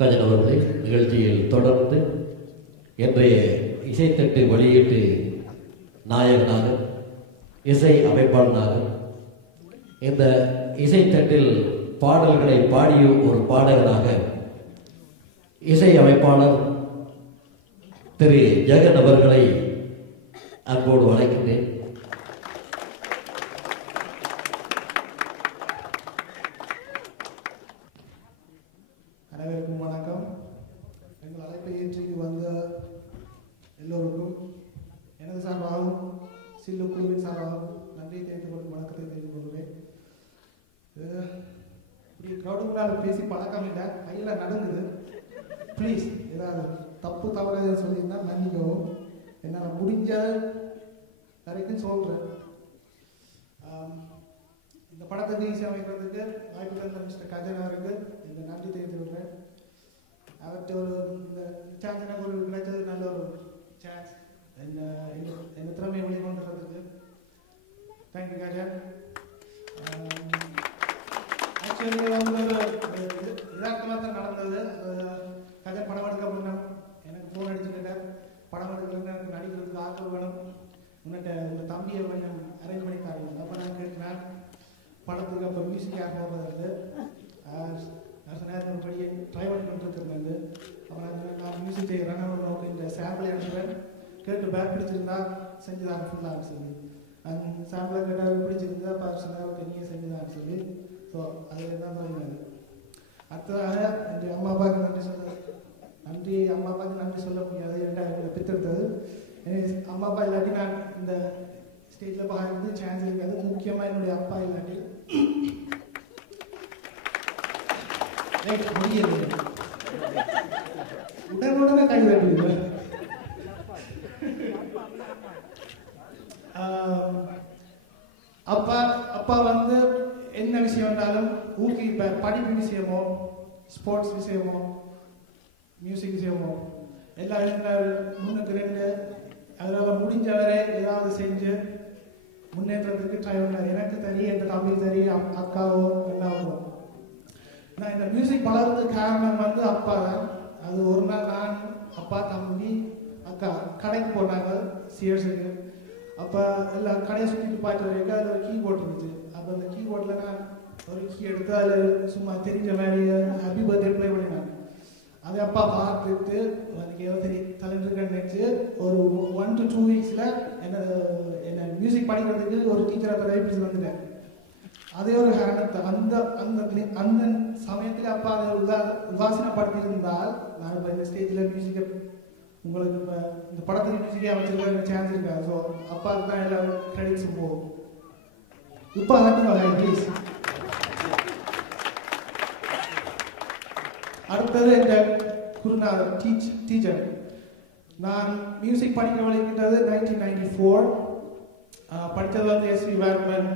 கஜன் அவர்களே, நிகழ்ச்சியில் தொடர்ந்து இன்றைய இசைத்தட்டு வெளியீட்டு நாயகனாக, இசை அமைப்பாளனாக, இந்த இசைத்தட்டில் பாடல்களை பாடிய ஒரு பாடகனாக இசை அமைப்பாளர் திரு ஜெகன் அவர்களை அன்போடு அழைக்கின்றேன். அனைவருக்கும் வணக்கம். எங்கள் அழைப்பை ஏற்றி வந்த எல்லோருக்கும் எனது சார்பாகவும் சில்லு குழுவின் சார்பாகவும் நன்றி தெரிவித்துக் கொண்டு வணக்கத்தை தெரிவித்துக் கொள்கிறேன். இப்படி க்ரௌடுங்களால் பேசி பழக்கம் இல்லை, கையில் நடுங்குது. ப்ளீஸ் ஏதாவது தப்பு தவறு சொல்லியிருந்தால் மன்னிக்கவும். என்னால் முடிஞ்ச வரைக்கும் சொல்கிறேன். இந்த படத்துக்கு இசையமைக்கிறதுக்கு வாய்ப்பு தந்த மிஸ்டர் கஜன் அவருக்கு இந்த நன்றி தெரிவித்து விடுறேன். அவர்கிட்ட ஒரு இந்த சான்ஸ் எனக்கு ஒரு கிடைச்சது நல்ல ஒரு சான்ஸ் என் திறமையை வெளிக்கொண்டுறதுக்கு. தேங்க்யூ கஜன். ஆக்சுவலி வந்து ஒரு யதார்த்தமாக தான் நடந்தது. கஜன் படம் எடுக்க முன்னம் எனக்கு ஃபோன் அடிச்சுக்கிட்டேன், படம் எடுக்கிறதுக்கு எனக்கு நடிக்கிறதுக்கு ஆக்கள் வேணும், உன்னிட்ட உங்கள் தம்பியை கொஞ்சம் அரேஞ்ச் பண்ணி தரணும். அப்போ நான் கேட்குறேன் படத்துக்கு அப்போ மியூசிக் யார் போடுறது நேரம் படி ட்ரை பண்ணி கொண்டிருக்கிறது. அப்புறம் நான் மியூசிக் செய்கிறேன், நான் இந்த சாம்பிள் அனுப்புவேன், கேட்டு பேக் பிடிச்சிருந்தா செஞ்சுதான் ஃபுல்லாக சொல்லி அந்த சாம்பிளை கேட்டால் பிடிச்சிருந்தா பார்சனாக ஓகே நீங்கள் செஞ்சுதான் சொல்லி. ஸோ அது தான் சொல்லினாரு. அடுத்ததாக என் அம்மா அப்பாவுக்கு அம்மா அப்பாவுக்கு நன்றி சொல்ல முடியாது. என்னை பெற்றெடுத்தது அம்மா அப்பா இல்லாட்டி நான் இந்த ஸ்டேஜில் பார்க்கறது சான்ஸ் இருக்காது. முக்கியமாக என்னுடைய அப்பா இல்லாட்டி முடியாது. உடனே கை தட்டுவீங்க. அப்பா வந்து என்ன விஷயம் இருந்தாலும் ஊக்குவிப்பார். படிப்பு விஷயமோ, ஸ்போர்ட்ஸ் விஷயமோ, மியூசிக் விஷயமோ எல்லாம் இருந்தால் முன்னுக்கு ரெண்டு அதனால் முடிஞ்சவரை ஏதாவது செஞ்சு முன்னேற்றத்துக்கு ட்ரை பண்ணார். எனக்கு தெரியும், என் தம்பி தெரியும், அக்காவோ எல்லாவோ. நான் இந்த மியூசிக் பழகிறதுக்கு காரணம் வந்து அப்பா தான். அது ஒரு நாள் நான் அப்பா தம்பி அக்கா கடைக்கு போனாங்க சிஎஸ்க்கு. அப்போ எல்லாம் கடையை சுற்றிட்டு பார்த்து வரைக்கும் அதில் ஒரு கீபோர்ட் இருந்துச்சு. அப்போ அந்த கீபோர்டில் நான் ஒரு கீ எடுத்து அதில் சும்மா தெரிஞ்ச மாதிரி ஹாப்பி பர்த்டே ப்ளே பண்ணினாங்க. அதை அப்பா பார்த்துட்டு எனக்கு ஏதோ தலைவருக்குன்னு நினச்சி ஒரு 1 to 2 வீக்ஸில் என்ன மியூசிக் படிக்கிறதுக்கு ஒரு டீச்சரை பிடிச்சி வந்துட்டேன். அதே ஒரு காரணத்தை அந்த அந்த அந்த சமயத்தில் அப்பா அதை உதாசீனப்படுத்தியிருந்தால் நான் இப்போ இந்த ஸ்டேஜில் மியூசிக்கை உங்களுக்கு இப்போ இந்த படத்துக்கு மியூசிக்கே அமைச்சிருக்க சான்ஸ் இருக்காது. ஸோ அப்பாவுக்கு தான் எல்லா கிரெடிட்ஸும் போகும். இப்போ ஹாப்பி ப்ளீஸ். அடுத்தது என் குருநாதர் டீச்சர். நான் மியூசிக் படிக்க வழிகிட்டது 1994. படித்தது வந்து எஸ்வி வேர்மன்.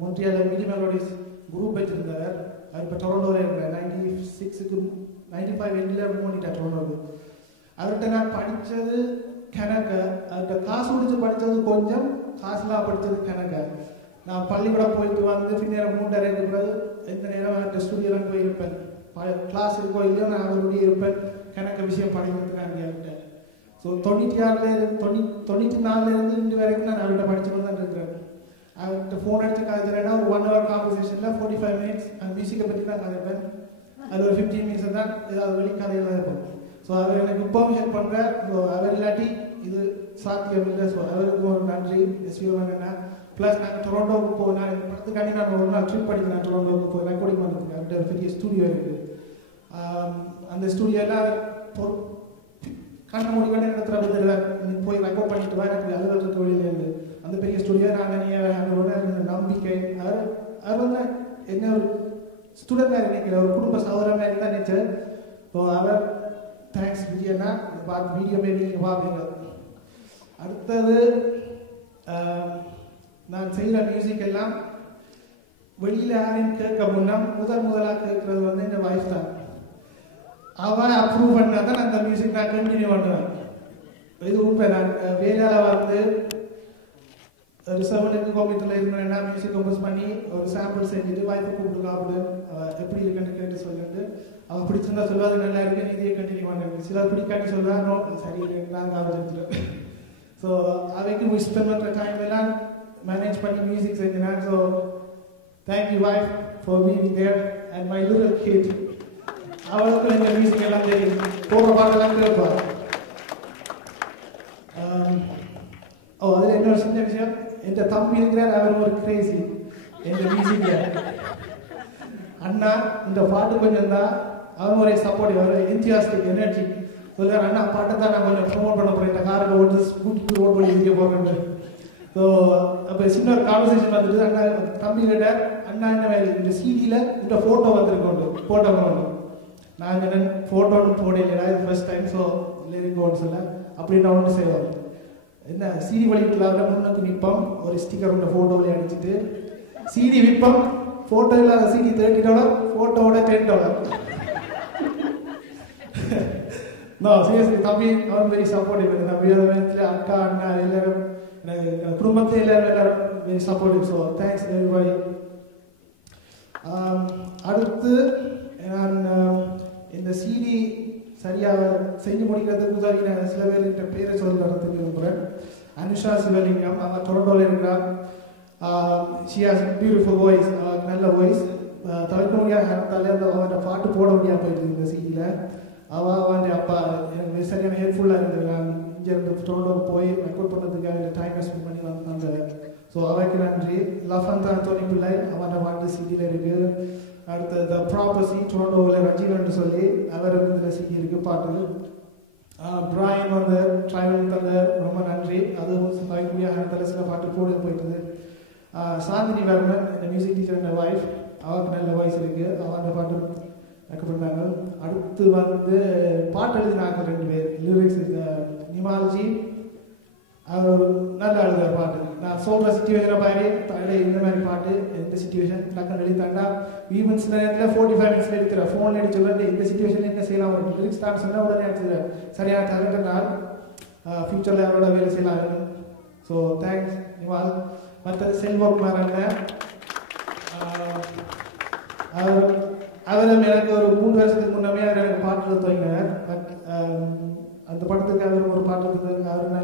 மொன்ட்ரியால் மிடி மெலோடிஸ் குரூப் வச்சிருந்தவர். அவர் இப்போ டொரண்டோவில் இருக்கிறார். 96க்கு 95 எண்டில் மூவ் பண்ணிட்டார் டொரண்டோவுக்கு. அவர்கிட்ட நான் படித்தது கணக்க. அவர்கிட்ட காசு முடிச்சு படித்தது கொஞ்சம், காசுலாம் படித்தது கணக்க. நான் பள்ளிக்கூடம் போயிட்டு வந்து பின்னர் 3:30 இருக்கிறது எந்த நேரம் அவர்கிட்ட ஸ்டுடியோலாம் போயிருப்பேன். கிளாஸ் இருக்கோ இல்லையோ நான் அவருடைய இருப்பேன் கணக்க விஷயம் படிக்கிறதுக்கு நான் கேட்டேன். ஸோ 94 இன்று வரைக்கும் நான் அவர்கிட்ட படிச்சுட்டு தான் இருக்கிறேன். அவர்கிட்ட ஃபோன் அடித்து கதைக்கிறேன்னா ஒரு 1 hour கான்வர்சேஷனில் 45 minutes அந்த மியூசிக்கை பற்றி தான் கதைப்பேன். அதில் ஒரு 15 minutes தான் ஏதாவது வெளி கதையில் தான் இருக்கும். ஸோ அவர் எனக்கு இப்போவும் ஹெல்ப் பண்ணுறார். ஸோ அவர் இல்லாட்டி இது சாத்தியம் இல்லை. ஸோ அவருக்கு ஒரு நன்றி. எஸ்விஓன்னா ப்ளஸ் நாங்கள் டொரண்டோவுக்கு போனால் எங்கள் படத்துக்காண்டி நான் ஒரு நாள் ட்ரிப் படிக்கிறேன். டொரண்டோவுக்கு போய் ரெக்கார்டிங் பண்ணுறதுக்கு அவர்கிட்ட ஒரு பெரிய ஸ்டூடியோ இருக்குது. அந்த ஸ்டூடியோலாம் கண்ண முடிவான இடத்துல வந்துடுவார். நீ போய் ரெக்கார்ட் பண்ணிட்டு வா, எனக்கு அலுவலகத்துக்கு வெளியில் இருந்து அந்த பெரிய ஸ்டூடியோ நாங்கள் நீங்கள் நம்பிக்கை. அவர் வந்து என்ன ஒரு ஸ்டூடெண்ட் மாதிரி நினைக்கிற ஒரு குடும்ப சகோதர மாதிரி தான் நினைச்சார். ஸோ அவர் தேங்க்ஸ் விஜயண்ணா. பார்த்து வீடியோ போய் நீங்கள் பார்ப்பீங்க. அடுத்தது நான் செய்கிற மியூசிக் எல்லாம் வெளியில் யாரையும் கேட்க முன்னா முதலாக கேட்கறது வந்து என் வைஃப் தான். அவன் அப்ரூவ் பண்ணால் தான் அந்த மியூசிக் நான் கண்டினியூ பண்ணுவேன். இது உண்மை. நான் வேலையால் வந்து ஒரு 7 கிலோமீட்டரில் இருக்கிறேன்னா மியூசிக் கம்போஸ் பண்ணி ஒரு சாம்பிள் செஞ்சுட்டு வாய்ப்பு கூப்பிட்டு காப்பிடு எப்படி இருக்குன்னு கேட்டு சொல்லிட்டு அவள் பிடிச்சிருந்தா சொல்லுவாது நல்லா இருக்கு இதையே கண்டினியூ பண்ணுங்க சிலர் பிடிக்காட்டி சொல்லுவாங்க சரி நாங்கள் ஆரம்பிச்சுட்டு ஸோ அவைக்கு ஸ்பெண்ட் பண்ணுற டைம் எல்லாம் மேனேஜ் பண்ணி மியூசிக் செஞ்சினாங்க so thank you wife for being there and my little kid அவளுக்கும் இந்த மியூசிக் எல்லாம் தெரியும் போகிற பாட்டெல்லாம் கேட்பாள் அதில் இன்னொரு சின்ன விஷயம் என் தம்பி இருக்கிறார் அவர் ஒரு கிரேசி எங்கள் மியூசிக்கில் அண்ணா இந்த பாட்டு கொஞ்சம் தான் அவன் ஒரே சப்போர்ட் அவர் என்தியாஸ்டிக் எனர்ஜி சொல்லுவார் அண்ணா பாட்டை தான் நான் கொஞ்சம் ப்ரொமோட் பண்ண போகிறேன் இந்த காருக்கு ஓட்டு ஸ்கூட்டிக்கு ரோட் பண்ணி இருக்க போகிறேன்னு ஸோ அப்போ சின்ன ஒரு கான்வர்சேஷன் வந்துட்டு அண்ணா தம்பி கிட்ட அண்ணா என்ன வேலை இந்த சிடியில் இந்த ஃபோட்டோ வந்திருக்கோண்டு ஃபோட்டோ பண்ணணும் நான் சொன்னேன் ஃபோட்டோன்னு போடலைடா இது ஃபர்ஸ்ட் டைம் ஸோ லிரிக்கோன்னு சொல்ல அப்படின்னு நான் ஒன்று செய்வோம் என்ன சிடி வழிகளாக முன்னுக்கு நிற்போம் ஒரு ஸ்டிக்கர் உள்ள ஃபோட்டோவில் அடிச்சுட்டு சிடி விற்போம் ஃபோட்டோ இல்லாத சிடி $30 ஃபோட்டோவோட $10 நோ சீரியஸ்லி தம்பி அவன் வெரி சப்போர்ட்டிவ் தம்பி அந்த நேரத்தில் அக்கா அண்ணா எல்லாரும் குடும்பத்தில் எல்லாரும் very supportive so thanks everybody அடுத்து நான் இந்த சிடி சரியாக செஞ்சு முடிக்கிறதுக்கு உதவின சில பேர்கிட்ட பேரை சொல்லுறதுக்கு விரும்புகிறேன் அனுஷா சிவலிங்கம் அவன் டொரண்டோவில் இருக்கிறான் ஷி ஹாஸ் பியூட்டிஃபுல் வாய்ஸ் நல்ல வாய்ஸ் தவிர்க்க முடியாத காரணத்தாலே அவன் பாட்டு போட முடியாது போயிட்டு இந்த சிடியில் அவன் அப்பா எனக்கு சரியான ஹெல்ப்ஃபுல்லாக இருந்தது நான் இங்கேருந்து டொரண்டோவுக்கு போய் ரெக்கார்ட் பண்ணுறதுக்காக டைம் ஸ்பெண்ட் பண்ணி வந்தேன் ஸோ அவைக்கு நன்றி லஃபந்தா அந்தோனி பிள்ளை அவன் பாட்டு சிடியில் இருக்குது அடுத்து த ப்ராப்பர்சி டொரண்டோவில் ரஜினன்னு சொல்லி அவருக்கு இதில் சிடி இருக்குது பாட்டு பிராயன் வந்து ட்ராவல் தந்த ரொம்ப நன்றி அதுவும் தவிர்க்கூடிய தலை சில பாட்டு போட போயிட்டது சாந்தினி வர்மன் இந்த மியூசிக் டீச்சர் வைஃப் அவருக்கு நல்ல வாய்ஸ் இருக்குது அவன் பாட்டு பண்ணாங்க அடுத்து வந்து பாட்டு எழுதினாங்க 2 பேர் லிரிக்ஸ் நிமால்ஜி அவர் ஒரு நல்ல எழுதுவார் பாட்டு நான் சொல்கிற சிச்சுவேஷனை பாரு இந்த மாதிரி பாட்டு இந்த சிச்சுவேஷன் டக்குன்னு எழுதித்தாண்டா ஈவன் சில நேரத்தில் 45 மினிட்ஸில் எடுத்துறேன் ஃபோனில் எடுத்து சொல்லிட்டு இந்த சிச்சுவேஷன் என்ன செய்யலாம் ஒரு லிரிக்ஸ் தான் சொன்னால் உடனே எடுத்துக்கிறேன் சரியான கரெக்டாக ஃபியூச்சரில் அவரோட வேலை செய்யலாம் ஸோ தேங்க்ஸ் நிமால் மற்றது செல்வகுமார் அண்ணன் அவர் எனக்கு ஒரு 3 வருஷத்துக்கு முன்னாமே அவர் எனக்கு பாட்டு துவங்கினார் பட் அந்த படத்துக்கு அவர் ஒரு பாட்டு அவர்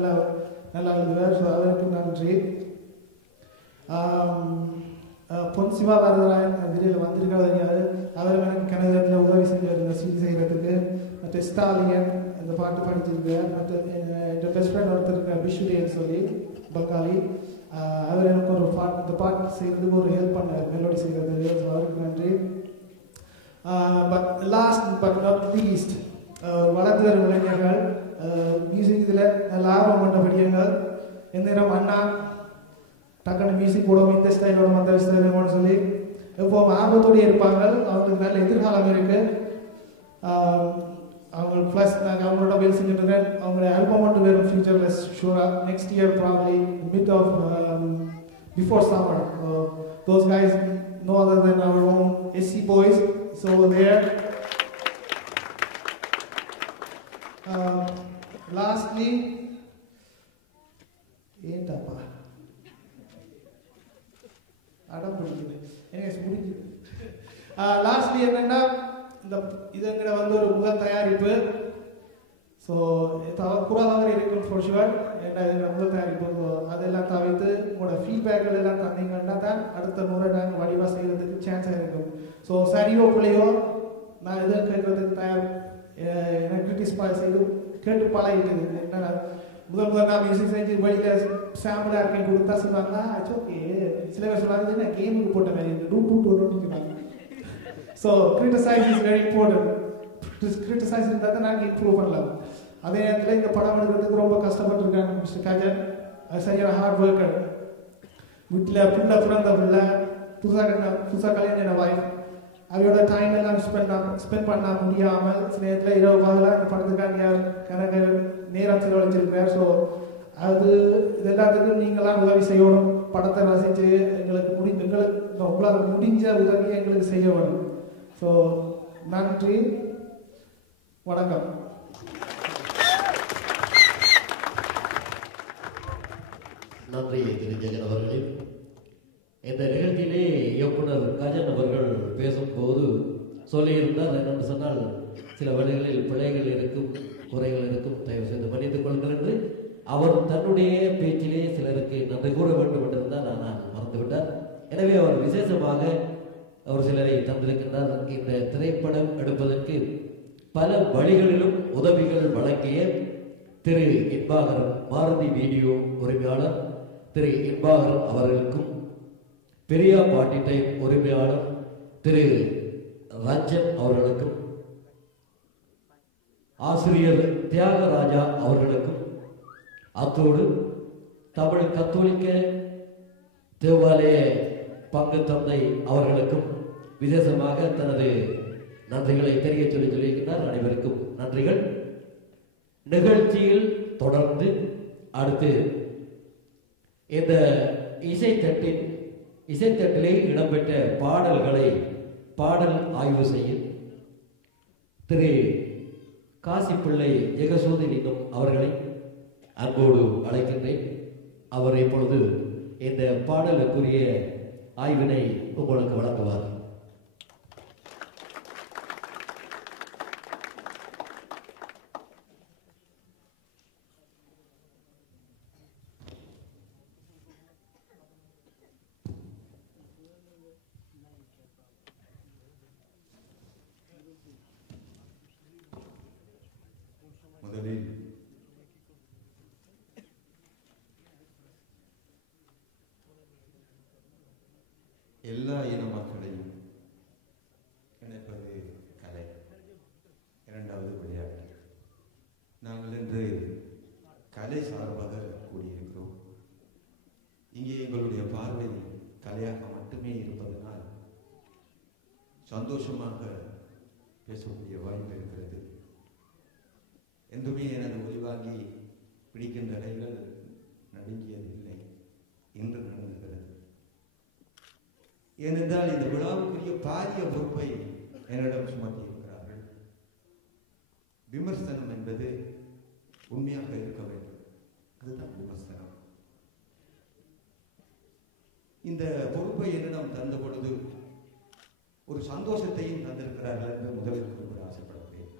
நல்லா எழுதுவார் ஸோ அவருக்கு நன்றி பொன் சிவா வரதராயன் திடீரில் வந்திருக்காது தெரியாது அவர் எனக்கு கனகத்தில் உதவி செஞ்சார் இந்த சீடி செய்கிறதுக்கு மற்ற ஸ்டாலியன் இந்த பாட்டு படிச்சிருக்கார் மற்ற என் பெஸ்ட் ஃப்ரெண்ட் ஒருத்தர் இருக்கார் பிஷுடின்னு சொல்லி பங்காளி அவர் எனக்கு ஒரு இந்த பாட்டு செய்கிறதுக்கு ஒரு ஹெல்ப் பண்ணார் மெலோடி செய்கிறதுக்கு ஸோ அவருக்கு நன்றி but last but not least வளர்ந்து வரும் இளைஞர்கள் மியூசிக் இதில் நல்ல ஆர்வம் கொண்ட படியுங்கள் எந்நேரம் அண்ணா டக்குன்னு மியூசிக் போடுவோம் இந்த ஸ்டைலோட மற்ற ஸ்டைலோடு சொல்லி இப்போ ஆர்வத்தோடு இருப்பாங்க அவங்களுக்கு நல்ல எதிர்காலம் இருக்குது அவங்களுக்கு ப்ளஸ் நாங்கள் அவங்களோட வேலை செஞ்சுட்டு அவங்களோட ஆல்பம் மட்டும் வேறு ஃபியூச்சரில் ஷூராக next year probably mid of before summer those guys no other than our own SC boys so there lastly ஏண்டப்பா அடம் பிடிக்குது எனக்கு முடிஞ்சு லாஸ்ட்லி என்னன்னா இந்த இதுங்கிற வந்து ஒரு முதல் தயாரிப்பு ஸோ புறாதவரை இருக்கும் ஃபார் ஷுவர் ஏன்னா இது முதல் தயாரிப்பு ஸோ அதெல்லாம் தவிர்த்து உங்களோட ஃபீட்பேக்கள் எல்லாம் தந்தீங்கன்னா தான் அடுத்த முறை நாங்கள் வடிவாக செய்கிறதுக்கு சான்ஸாக இருக்கும் ஸோ சரியோ பிள்ளையோ நான் எதுவும் கேட்கறதுக்கு தயார் எனக்கு கிரிட்டிஸ் செய்து கேட்டு பழகிட்டது என்னன்னா முதல் நான் மியூசிக் செஞ்சு வழியில் சாம்பிளாக இருக்கேன் கொடுத்தா சொன்னாங்கன்னா ஆச்சு ஓகே சில பேர் சொன்னாங்க என்ன கேமுக்கு போட்ட மாதிரி do so criticise is very important criticise இருந்தால் தான் நாங்கள் இம்ப்ரூவ் பண்ணலாம் அதே நேரத்தில் இந்த படம் எடுக்கிறதுக்கு ரொம்ப கஷ்டப்பட்டுருக்காங்க மிஸ்டர் கஜன் அது சரியான ஹார்ட் ஒர்க்கர் வீட்டில் பிறந்த பிள்ளை புதுசாக கல்யாணம் வாய்ப்பு அவையோட டைம் எல்லாம் ஸ்பெண்ட் பண்ண முடியாமல் சில நேரத்தில் இரவு பகலாக இந்த படத்துக்காக கணக்கு நேரம் செலவழிச்சிருக்கிறார் ஸோ அது இது எல்லாத்துக்கும் நீங்களாம் உதவி செய்யணும் படத்தை ரசித்து உங்களால் முடிஞ்ச உதவியை எங்களுக்கு செய்ய வேணும் ஸோ நன்றி வணக்கம் நன்றி திரு ஜெகன் அவர்களே. இந்த நிகழ்ச்சியிலே இயக்குனர் கஜன் அவர்கள் பேசும்போது சொல்லியிருந்தார் என்னென்று சொன்னால், சில வழிகளில் பிழைகள் இருக்கும், குறைகள் இருக்கும், தயவு செய்து மன்னித்துக் கொள்ளுங்கள் என்று அவர் தன்னுடைய பேச்சிலே சிலருக்கு நன்றி கூற வேண்டும் என்றிருந்தால் நான் மறந்துவிட்டார். எனவே அவர் விசேஷமாக அவர் சிலரை தந்திருக்கின்றார். இந்த திரைப்படம் எடுப்பதற்கு பல வழிகளிலும் உதவிகள் வழங்கிய திரு இன்பாகரன், மாருதி வீடியோ உரிமையாளர் திரு இன்பாகரன் அவர்களுக்கும், பெரியா பாட்டி டைம் உரிமையாளர் திரு ரஞ்சன் அவர்களுக்கும், ஆசிரியர் தியாகராஜா அவர்களுக்கும், அத்தோடு தமிழ் கத்தோலிக்க தேவாலய பங்கு தந்தை அவர்களுக்கும் விசேஷமாக தனது நன்றிகளை தெரிய சொல்லியிருக்கிறார். அனைவருக்கும் நன்றிகள். நிகழ்ச்சியில் தொடர்ந்து அடுத்து இந்த இசைத்தட்டிலே இடம்பெற்ற பாடல்களை பாடல் ஆய்வு செய்யும் திரு காசிப்பிள்ளை ஜெகசோதிலிங்கம் அவர்களை அன்போடு அழைக்கின்றேன். அவர் இப்பொழுது இந்த பாடலுக்குரிய ஆய்வினை உங்களுக்கு வழங்குவார். முதலில் எல்லா இன மக்களையும் இணைப்பது கலை, இரண்டாவது விளையாட்டு. நாங்கள் இன்று கலை சார்பாக கூடியிருக்கிறோம். இங்கே எங்களுடைய பார்வை கலையாக மட்டுமே இருப்பதனால் சந்தோஷமாக பேசக்கூடிய வாய்ப்பு இருக்கிறது. என்றுமே எனது ஒளிவாங்கி பிடிக்கின்ற நிலைகள் நடுங்கியதில்லை, இன்று நடந்துகிறது. ஏனென்றால் இந்த விழாவுக்குரிய பாரிய பொறுப்பை என்னிடம் சுமத்தி இருக்கிறார்கள். விமர்சனம் என்பது உண்மையாக இருக்க வேண்டும், அதுதான் விமர்சனம். இந்த பொறுப்பை என்னிடம் தந்த பொழுது ஒரு சந்தோஷத்தையும் தந்திருக்கிறார்கள் என்று முதலில் குறிப்பிட ஆசைப்படுகிறேன்.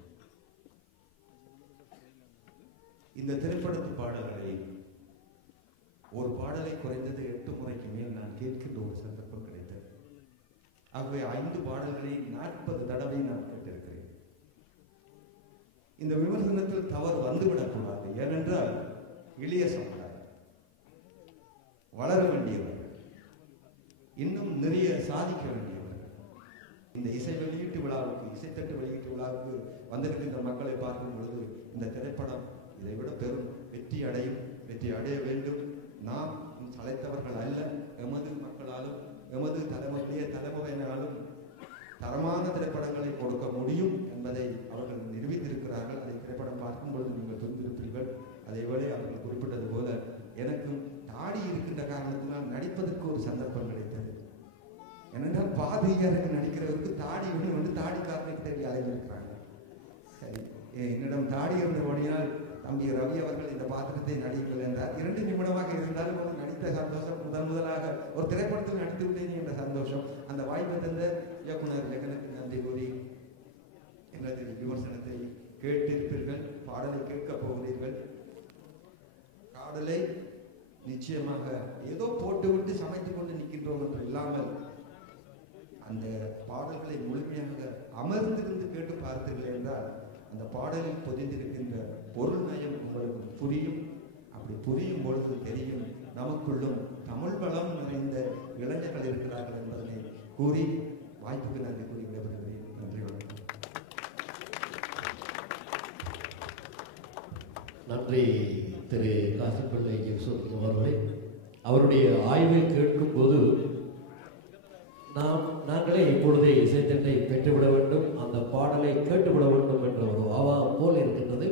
இந்த திரைப்படத்து பாடல்களை ஒரு பாடலை குறைந்தது 8 முறைக்கு மேல் நான் கேட்கின்ற ஒரு சந்தர்ப்பம் கிடைத்தது. ஆகவே 5 பாடல்களை 40 தடவை நான் கேட்டிருக்கிறேன். இந்த விமர்சனத்தில் தவறு வந்துவிடக்கூடாது. ஏனென்றால் இளைய சமுதாயம் வளர வேண்டியவர்கள், இன்னும் நிறைய சாதிக்க வேண்டியவர்கள். இந்த இசை வெளியீட்டு விழாவுக்கு, இசைத்தட்டு வெளியீட்டு விழாவுக்கு வந்திருக்கின்ற மக்களை பார்க்கும் பொழுது இந்த திரைப்படம் இதை விட பெரும் வெற்றி அடைய வேண்டும். நாம் சளைத்தவர்கள் அல்ல. எமது மக்களாலும் எமது தலைமுறையினாலும் தரமான திரைப்படங்களை கொடுக்க முடியும் என்பதை அவர்கள் நிரூபித்திருக்கிறார்கள். அதை திரைப்படம் பார்க்கும் பொழுது நீங்கள் புரிந்திருப்பீர்கள். அதேவேளை அவர்கள் குறிப்பிட்டது போல எனக்கும் தாடி இருக்கின்ற காரணத்தினால் நடிப்பதற்கு ஒரு சந்தர்ப்பம் கிடைத்தது. ஏனென்றால் பாதிரியாருக்கு நடிக்கிறவருக்கு தாடி வந்து தாடிக்காரனுக்கு தேடி அலைந்திருக்கிறாங்க. சரி, என்னிடம் தாடி இருந்தபடியால் தம்பி ரவி அவர்கள் இந்த பாத்திரத்தை நடிக்கவில்லை என்றார். 2 நிமிடமாக இருந்தாலும் ஒரு நடித்த சந்தோஷம், முதலாக ஒரு திரைப்படத்தில் நடித்து விட்டேன் என்ற சந்தோஷம். அந்த வாய்ப்பை தந்த இயக்குனர் ஜெகனுக்கு நன்றி கூறி எனது விமர்சனத்தை கேட்டிருப்பீர்கள். பாடலை கேட்கப் போகிறீர்கள். பாடலை நிச்சயமாக ஏதோ போட்டுவிட்டு சமைத்துக் கொண்டு நிற்கின்றோம் என்று இல்லாமல் அந்த பாடல்களை முழுமையாக அமர்ந்திருந்து கேட்டு பார்த்தீர்கள் என்றால் அந்த பாடலில் பொதிந்திருக்கின்ற பொருள் நயம் உங்களுக்கு புரியும். அப்படி புரியும் பொழுது தெரியும் நமக்குள்ளும் தமிழ் வளம் நிறைந்த இளைஞர்கள் இருக்கிறார்கள் என்பதனை கூறி வாய்ப்புக்கு நன்றி கூறி விடைபெறுகிறேன். நன்றி, வணக்கம். நன்றி திரு காசிப்பிள்ளை ஜெகசோதிலிங்கம் அவர்களே. அவருடைய ஆய்வை கேட்கும் போது நாங்களே இப்பொழுதே இசைத்தட்டை பெற்றுவிட வேண்டும், அந்த பாடலை கேட்டுவிட வேண்டும் என்ற ஒரு ஆவாகம் போல் இருக்கின்றது.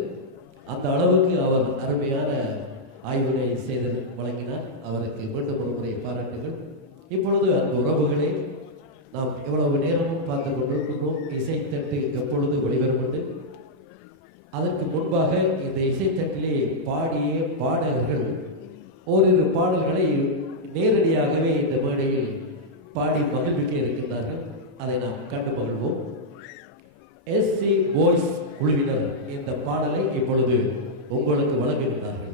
அந்த அளவுக்கு அவர் அருமையான ஆய்வினை செய்து வழங்கினார். அவருக்கு மீண்டும் ஒரு முறை பாராட்டுகள். இப்பொழுது அந்த உறவுகளை நாம் எவ்வளவு நேரமும் பார்த்து கொண்டிருக்கிறோம். இசைத்தட்டு எப்பொழுது வெளிவரும் என்று. அதற்கு முன்பாக இந்த இசைத்தட்டிலே பாடிய பாடகர்கள் ஓரிரு பாடல்களை நேரடியாகவே இந்த மேடையில் பாடி மகிழ்விக்க இருக்கின்றார்கள். அதை நாம் கண்டு மகிழ்வோம். SC பாய்ஸ் குழுவினர் இந்த பாடலை இப்பொழுது உங்களுக்கு வழங்குகின்றார்கள்.